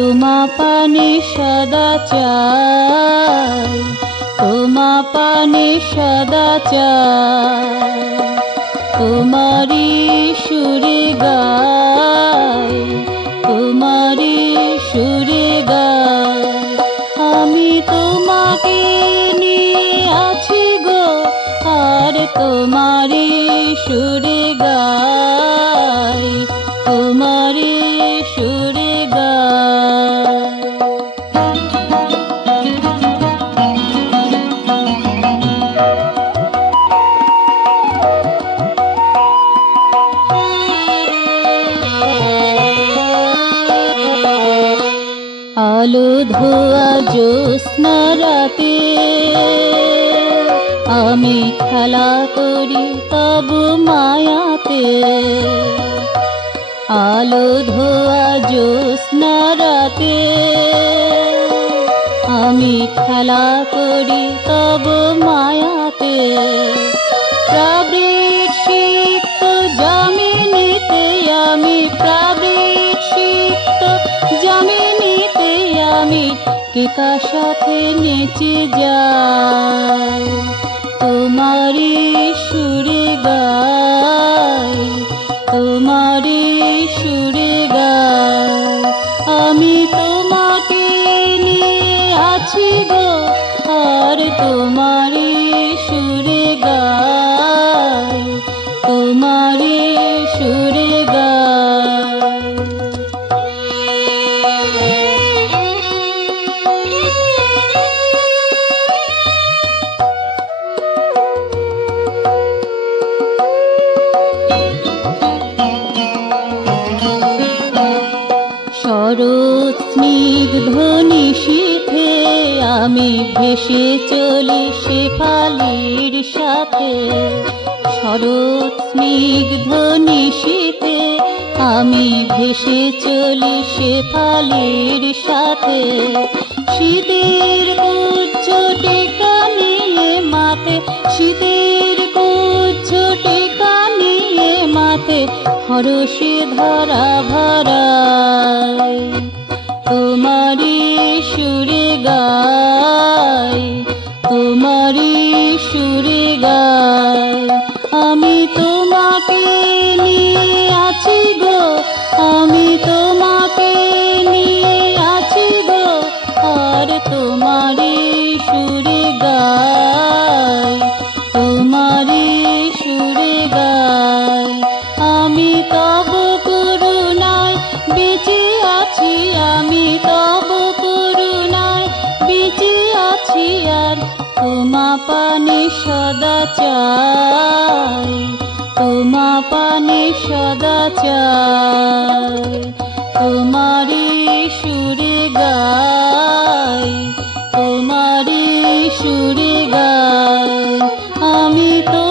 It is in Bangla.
তোমা পানে সদা চাই, তোমা পানে সদা চাই, তোমারি সুরে গাই, তোমারি সুরে গাই। আমি তোমাকে নিয়ে আছি গো, আর তোমারি সুরে গাই, তোমারি সুরে গাই। আলো ধোয়া জ্যোৎস্না রাতে আমি খেলা করি তব মায়াতে। আলো ধোয়া জ্যোৎস্না রাতে আমি খেলা করি তব মায়াতে। প্রাবৃত সিক্ত যামিনীতে আমি, প্রাবৃত সিক্ত যামিনীতে আমি কেকা সাথে নেচে যাই, তোমারি সুরে গাই, তোমারি সুরে গাই। আমি তোমাকে নিয়ে আছি গো, আর তোমারি সুরে গাই, তোমারি সুরে গাই। শরৎ স্নিগ্ধ নিশীথে আমি ভেসে চলি শেফালির সাথে। শরৎ স্নিগ্ধ নিশীথে আমি ভেসে চলি শেফালির সাথে। শীতের কুচ্ছ টেকা নিয়ে মাথে, শীতের কুচ্ছ টেকা নিয়ে মাথে হরষে ধরা ভরাই, তোমারি সুরে গাই, তোমারি সুরে গাই। আমি তোমাকে নিয়ে আছি গো, আমি তোমাকে নিয়ে আছি গো, আর তোমারি সুরে গাই, তোমারি সুরে গাই। আমি তব করুণায় বেঁচে আছি, আমি তব করুণায় বেঁচে আছি, আর তোমা পানে সদা চাই, তোমা পানে সদা চাই, তোমারি সুরে গাই, তোমারি সুরে গাই। আমি তো